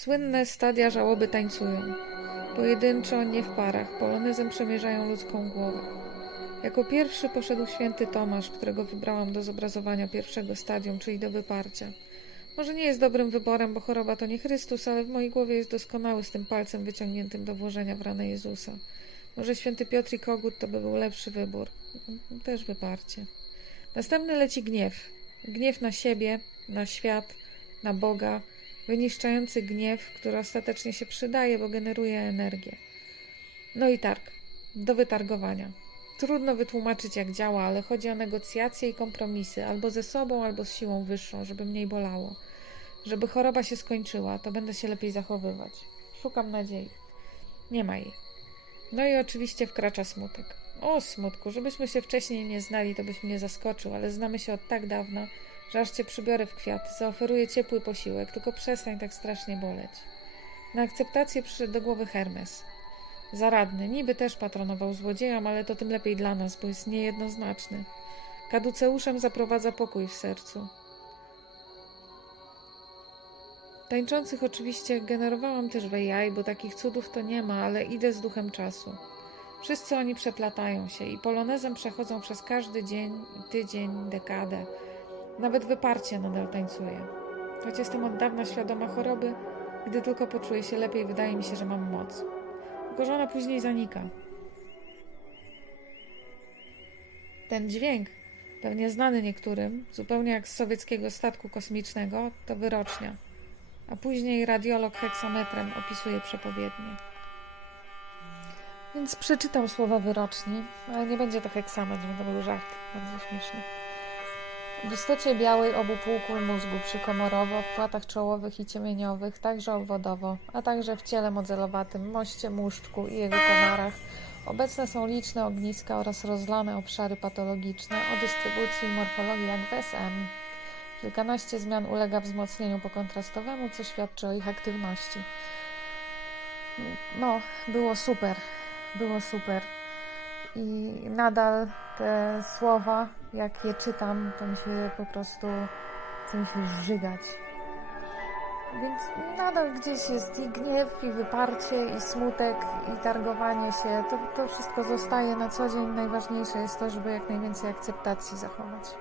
Słynne stadia żałoby tańcują. Pojedynczo, nie w parach, polonezem przemierzają ludzką głowę. Jako pierwszy poszedł święty Tomasz, którego wybrałam do zobrazowania pierwszego stadium, czyli do wyparcia. Może nie jest dobrym wyborem, bo choroba to nie Chrystus, ale w mojej głowie jest doskonały z tym palcem wyciągniętym do włożenia w ranę Jezusa. Może święty Piotr i Kogut to by był lepszy wybór. Też wyparcie. Następny leci gniew. Gniew na siebie, na świat, na Boga, wyniszczający gniew, który ostatecznie się przydaje, bo generuje energię. No i targ. Do wytargowania. Trudno wytłumaczyć, jak działa, ale chodzi o negocjacje i kompromisy, albo ze sobą, albo z siłą wyższą, żeby mniej bolało. Żeby choroba się skończyła, to będę się lepiej zachowywać. Szukam nadziei. Nie ma jej. No i oczywiście wkracza smutek. O smutku, żebyśmy się wcześniej nie znali, to byś mnie zaskoczył, ale znamy się od tak dawna, że aż cię przybiorę w kwiaty, zaoferuję ciepły posiłek, tylko przestań tak strasznie boleć. Na akceptację przyszedł do głowy Hermes. Zaradny, niby też patronował złodziejom, ale to tym lepiej dla nas, bo jest niejednoznaczny. Kaduceuszem zaprowadza pokój w sercu. Tańczących oczywiście generowałam też w AI, bo takich cudów to nie ma, ale idę z duchem czasu. Wszyscy oni przeplatają się i polonezem przechodzą przez każdy dzień, tydzień, dekadę. Nawet wyparcie nadal tańcuję. Choć jestem od dawna świadoma choroby, gdy tylko poczuję się lepiej, wydaje mi się, że mam moc. Tylko że ona później zanika. Ten dźwięk, pewnie znany niektórym, zupełnie jak z sowieckiego statku kosmicznego, to wyrocznia. A później radiolog heksametrem opisuje przepowiednie. Więc przeczytam słowa wyroczni, ale nie będzie to heksametr, bo to był żart, bardzo śmieszny. W istocie białej obu półkul mózgu przykomorowo, w płatach czołowych i ciemieniowych, także obwodowo, a także w ciele modelowatym, moście muszczku i jego konarach obecne są liczne ogniska oraz rozlane obszary patologiczne o dystrybucji i morfologii jak w SM. Kilkanaście zmian ulega wzmocnieniu pokontrastowemu, co świadczy o ich aktywności. No, było super, było super. I nadal te słowa, jak je czytam, to mi się po prostu chce mi się żygać. Więc nadal gdzieś jest i gniew, i wyparcie, i smutek, i targowanie się. To, to wszystko zostaje na co dzień. Najważniejsze jest to, żeby jak najwięcej akceptacji zachować.